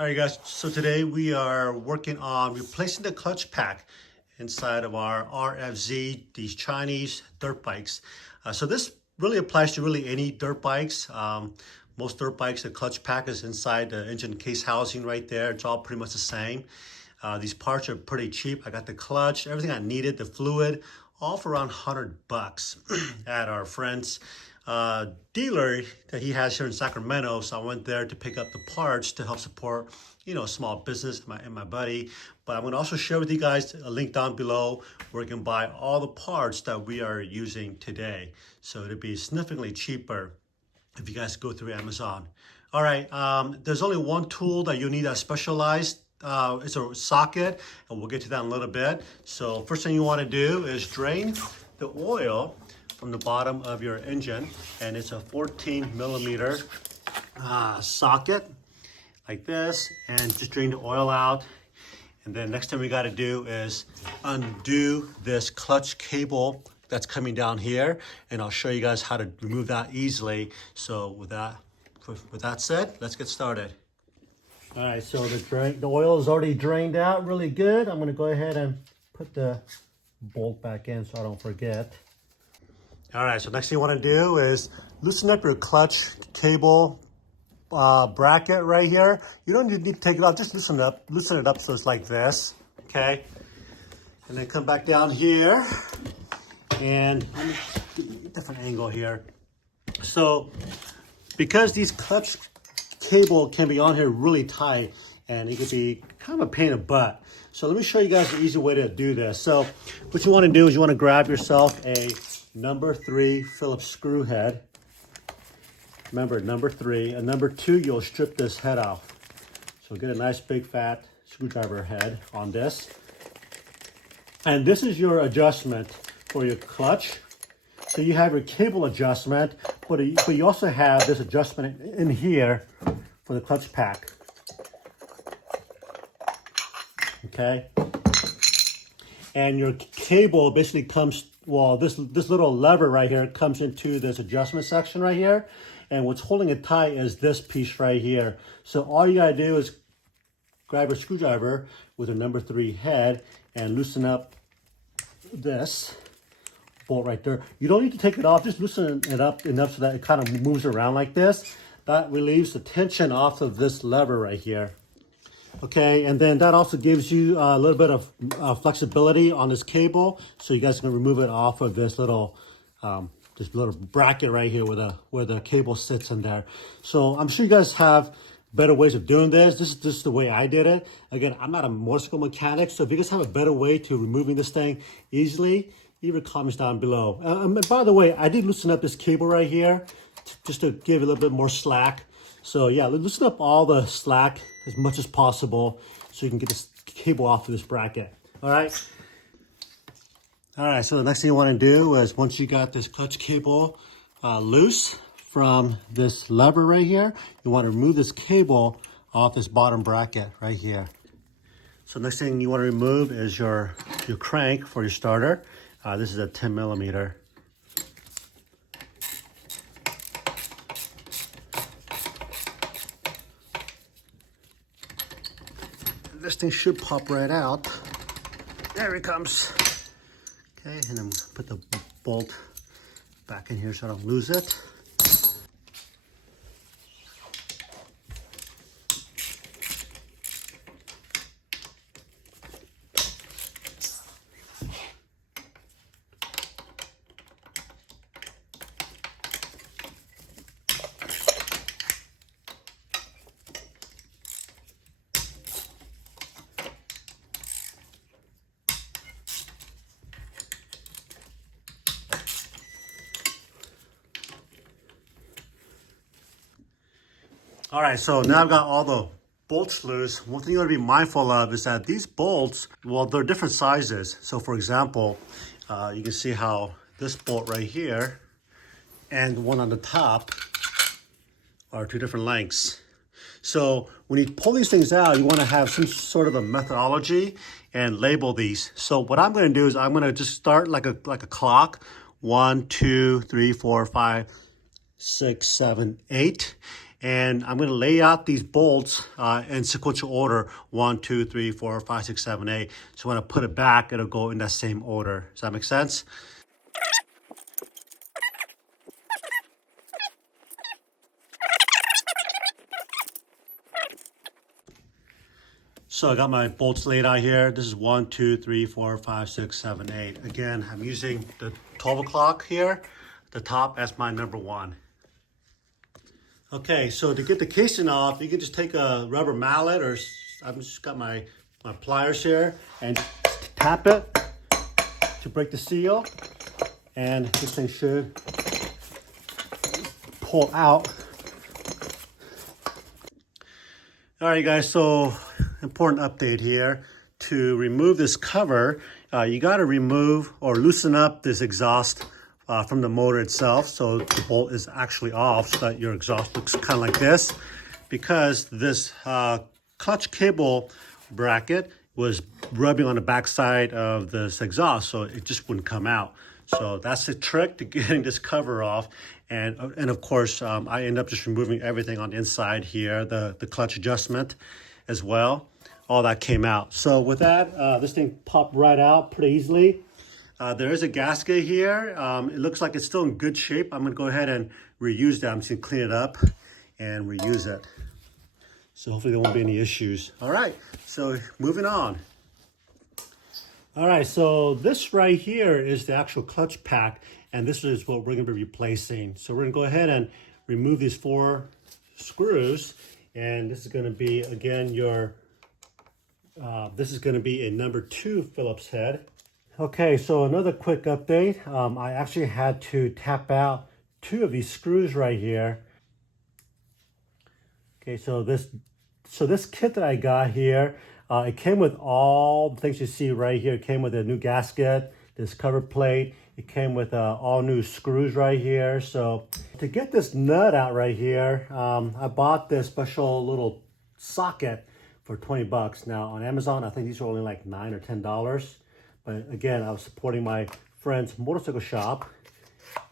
All right, guys, so today we are working on replacing the clutch pack inside of our RFZ, these Chinese dirt bikes. So this really applies to really any dirt bikes. Most dirt bikes, the clutch pack is inside the engine case housing right there. It's all pretty much the same. These parts are pretty cheap. I got the clutch, everything I needed, the fluid, all for around $100 at our friend's dealer that he has here in Sacramento. So I went there to pick up the parts to help support, a small business and my buddy. But I'm going to also share with you guys a link down below where you can buy all the parts that we are using today. So it'll be significantly cheaper if you guys go through Amazon. All right, there's only one tool that you need that's specialized. It's a socket, and we'll get to that in a little bit. So first thing you want to do is drain the oil from the bottom of your engine, and it's a 14 millimeter socket like this, and just drain the oil out. And then next thing we got to do is undo this clutch cable that's coming down here, and I'll show you guys how to remove that easily. So with that said, let's get started. All right, so the oil is already drained out really good. I'm going to go ahead and put the bolt back in so I don't forget. All right, so next thing you want to do is loosen up your clutch cable bracket right here. You don't need to take it off, just loosen it up so it's like this, okay? And then come back down here, and let me give you a different angle here. So because these clutch cable can be on here really tight, and it could be kind of a pain in the butt. So let me show you guys the easy way to do this. So what you want to do is you want to grab yourself a number 3 Phillips screw head. Remember, number 3. And number 2, you'll strip this head off. So get a nice big fat screwdriver head on this. And this is your adjustment for your clutch. So you have your cable adjustment, but you also have this adjustment in here for the clutch pack. Okay? And your cable basically comes, well, this little lever right here comes into this adjustment section right here. And what's holding it tight is this piece right here. So all you gotta do is grab a screwdriver with a number 3 head and loosen up this bolt right there. You don't need to take it off, just loosen it up enough so that it kind of moves around like this. That relieves the tension off of this lever right here. Okay, and then that also gives you a little bit of flexibility on this cable, so you guys can remove it off of this little bracket right here where the cable sits in there. So I'm sure you guys have better ways of doing this. This is just the way I did it. Again, I'm not a motorcycle mechanic, so if you guys have a better way to removing this thing easily, leave your comments down below. By the way, I did loosen up this cable right here just to give it a little bit more slack. So yeah, loosen up all the slack as much as possible so you can get this cable off of this bracket. All right. All right, so the next thing you want to do is once you got this clutch cable loose from this lever right here, you want to remove this cable off this bottom bracket right here. So next thing you want to remove is your crank for your starter. This is a 10 millimeter. This thing should pop right out. There it comes. Okay, and then put the bolt back in here so I don't lose it. All right, so now I've got all the bolts loose. One thing you want to be mindful of is that these bolts, well, they're different sizes. So for example, you can see how this bolt right here and the one on the top are 2 different lengths. So when you pull these things out, you want to have some sort of a methodology and label these. So what I'm going to do is I'm going to just start like a clock. 1, 2, 3, 4, 5, 6, 7, 8. And I'm going to lay out these bolts in sequential order, 1, 2, 3, 4, 5, 6, 7, 8. So when I put it back, it'll go in that same order. Does that make sense? So I got my bolts laid out here. This is 1, 2, 3, 4, 5, 6, 7, 8. Again, I'm using the 12 o'clock here. The top as my number 1. Okay, so to get the casing off, you can just take a rubber mallet, or I've just got my pliers here, and tap it to break the seal. And this thing should pull out. All right, guys, so important update here. To remove this cover, you got to remove or loosen up this exhaust from the motor itself, so the bolt is actually off, so that your exhaust looks kind of like this, because this clutch cable bracket was rubbing on the backside of this exhaust, so it just wouldn't come out. So that's the trick to getting this cover off. And of course, I end up just removing everything on the inside here, the clutch adjustment as well. All that came out. So with that, this thing popped right out pretty easily. There is a gasket here. It looks like it's still in good shape. I'm gonna go ahead and reuse that. I'm just gonna clean it up and reuse it. So hopefully there won't be any issues. All right, so moving on. All right, so this right here is the actual clutch pack, and this is what we're gonna be replacing. So we're gonna go ahead and remove these 4 screws, and this is gonna be, again, your, this is gonna be a number 2 Phillips head. Okay, so another quick update. I actually had to tap out 2 of these screws right here. Okay, so this kit that I got here, it came with all the things you see right here. It came with a new gasket, this cover plate. It came with all new screws right here. So to get this nut out right here, I bought this special little socket for 20 bucks. Now on Amazon, I think these are only like $9 or $10. But again, I was supporting my friend's motorcycle shop,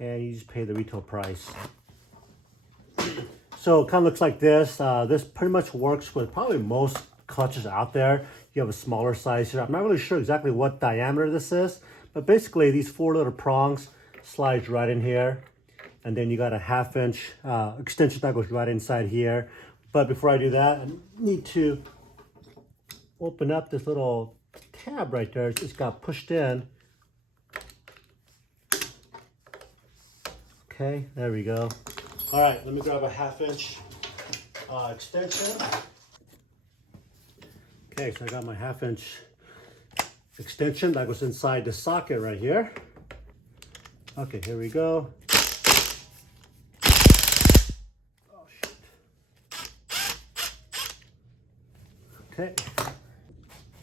and you just pay the retail price. So it kind of looks like this. This pretty much works with probably most clutches out there. You have a smaller size here. I'm not really sure exactly what diameter this is, but basically these 4 little prongs slides right in here. And then you got a 1/2 inch extension that goes right inside here. But before I do that, I need to open up this little tab right there. It just got pushed in. Okay, there we go. All right, let me grab a 1/2 inch extension. Okay, so I got my 1/2 inch extension that goes inside the socket right here. Okay, here we go. Oh, shit. Okay.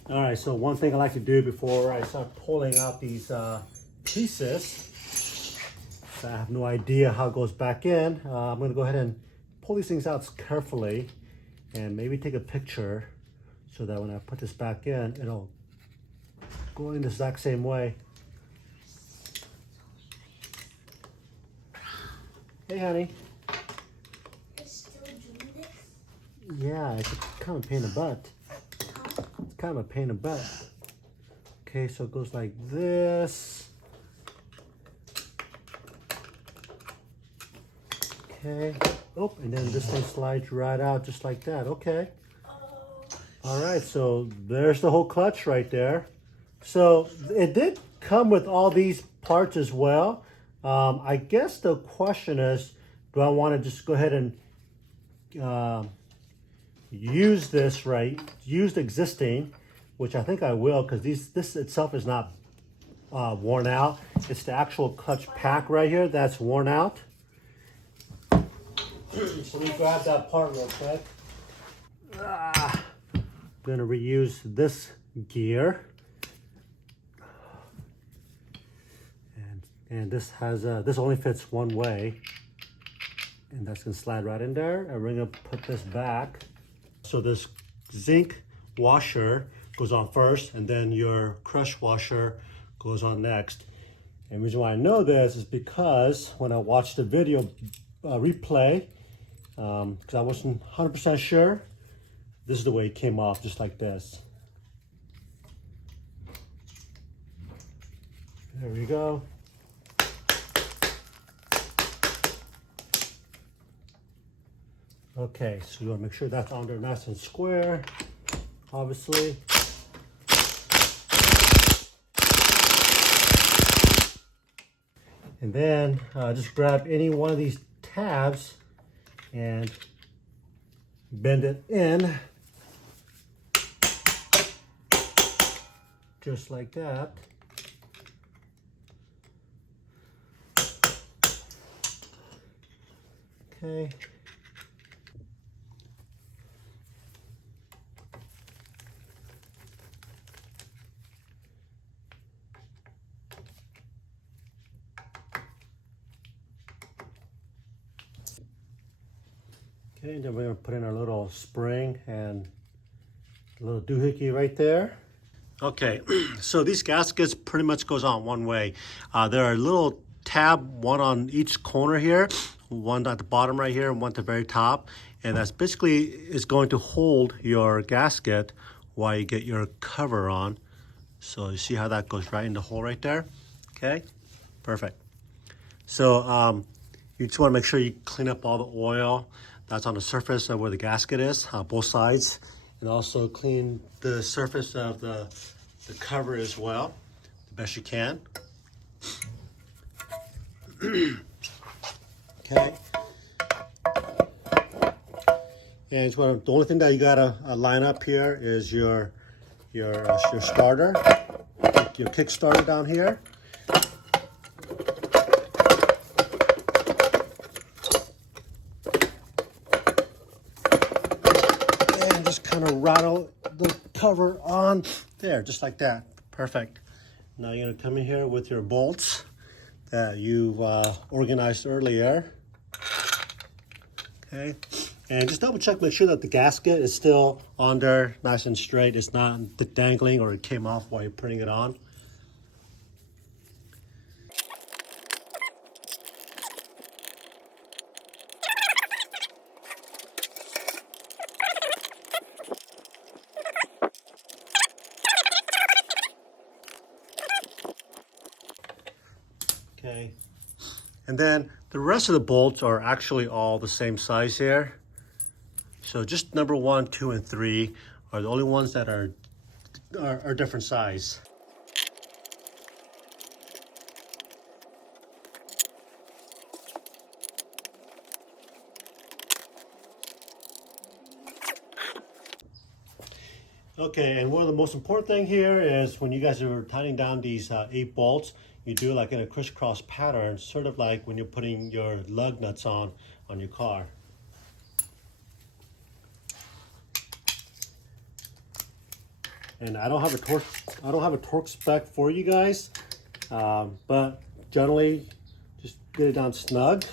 All right, so one thing I like to do before I start pulling out these pieces, so I have no idea how it goes back in, I'm gonna go ahead and pull these things out carefully and maybe take a picture so that when I put this back in, it'll go in the exact same way. Hey, honey. It's still doing this? Yeah, it's kind of a pain in the butt. It's kind of a pain in the butt. Okay, so it goes like this. Okay. Oh, and then this thing slides right out just like that. Okay. All right, so there's the whole clutch right there. So it did come with all these parts as well. I guess the question is, do I want to just go ahead and use this, right? Use the existing, which I think I will, because this itself is not worn out. It's the actual clutch pack right here that's worn out. So let me grab that part real quick. I'm gonna reuse this gear, and this has this only fits one way, and that's gonna slide right in there. And we're gonna put this back. So this zinc washer goes on first, and then your crush washer goes on next. And the reason why I know this is because when I watched the video replay, because I wasn't 100% sure. This is the way it came off, just like this. There we go. Okay, so you want to make sure that's on there nice and square, obviously. And then just grab any one of these tabs and bend it in, just like that. Okay. Okay, then we're going to put in our little spring and a little doohickey right there. Okay, so these gaskets pretty much goes on one way. There are little tab, one on each corner here, one at the bottom right here, and one at the very top. And that's basically is going to hold your gasket while you get your cover on. So you see how that goes right in the hole right there? Okay, perfect. So you just want to make sure you clean up all the oil that's on the surface of where the gasket is, both sides, and also clean the surface of the cover as well, the best you can. Okay. And the only thing that you gotta line up here is your starter, your kick starter down here. And just kind of rattle the cover on there, just like that. Perfect. Now you're gonna come in here with your bolts that you've organized earlier. Okay. And just double check, make sure that the gasket is still on there, nice and straight. It's not dangling or it came off while you're putting it on. Okay. And then the rest of the bolts are actually all the same size here. So just number 1, 2, and 3 are the only ones that are different size. Okay, and one of the most important thing here is when you guys are tightening down these 8 bolts, you do like in a crisscross pattern, sort of like when you're putting your lug nuts on your car. And I don't have a torque spec for you guys, but generally just get it down snug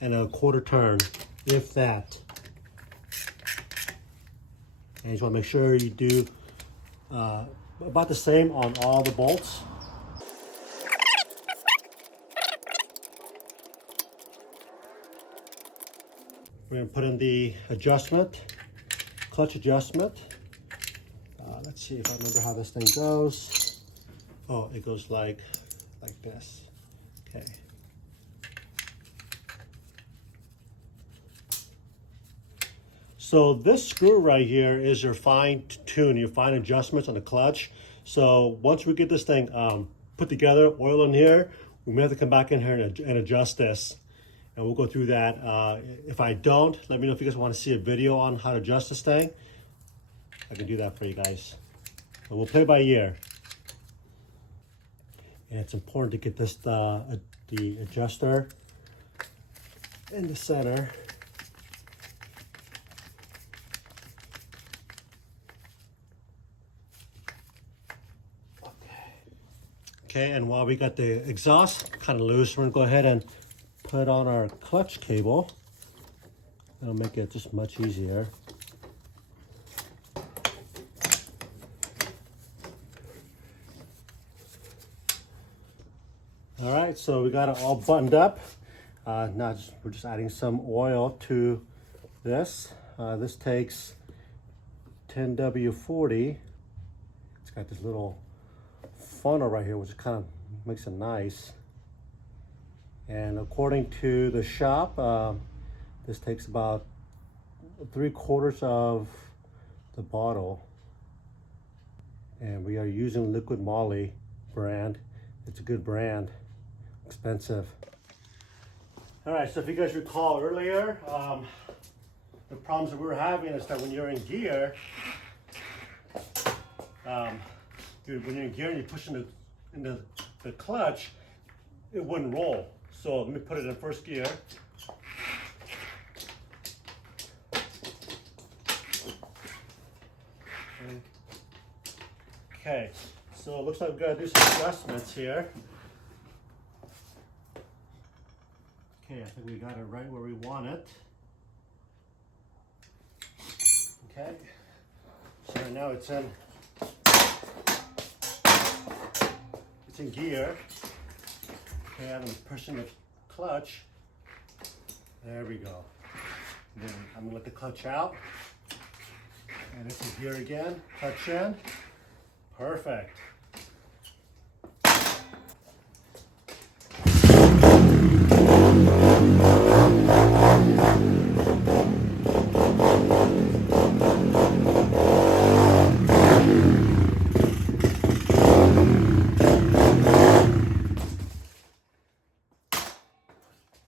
and a quarter turn, if that. And you just want to make sure you do about the same on all the bolts. We're going to put in the adjustment, clutch adjustment. Let's see if I remember how this thing goes. Oh, it goes like this. Okay. So this screw right here is your fine tune, your fine adjustments on the clutch. So once we get this thing put together, oil in here, we may have to come back in here and adjust this. And we'll go through that. If I don't, let me know if you guys want to see a video on how to adjust this thing. I can do that for you guys. But we'll play by ear. And it's important to get this the adjuster in the center. Okay, and while we got the exhaust kind of loose, we're gonna go ahead and put on our clutch cable. That'll make it just much easier. All right, so we got it all buttoned up. Now we're just adding some oil to this. This takes 10W40. It's got this little funnel right here, which kind of makes it nice. And according to the shop, this takes about 3/4 of the bottle. And we are using Liquid MOLY brand. It's a good brand, expensive. All right, so if you guys recall earlier, the problems that we were having is that when you're in gear, when you're in gear and you push into the clutch, it wouldn't roll. So let me put it in first gear. Okay, so it looks like we've got to do some adjustments here. Okay, I think we got it right where we want it. Okay, so now it's in gear. Okay, I'm pushing the clutch. There we go. Then I'm gonna let the clutch out. And it's in gear again, clutch in. Perfect.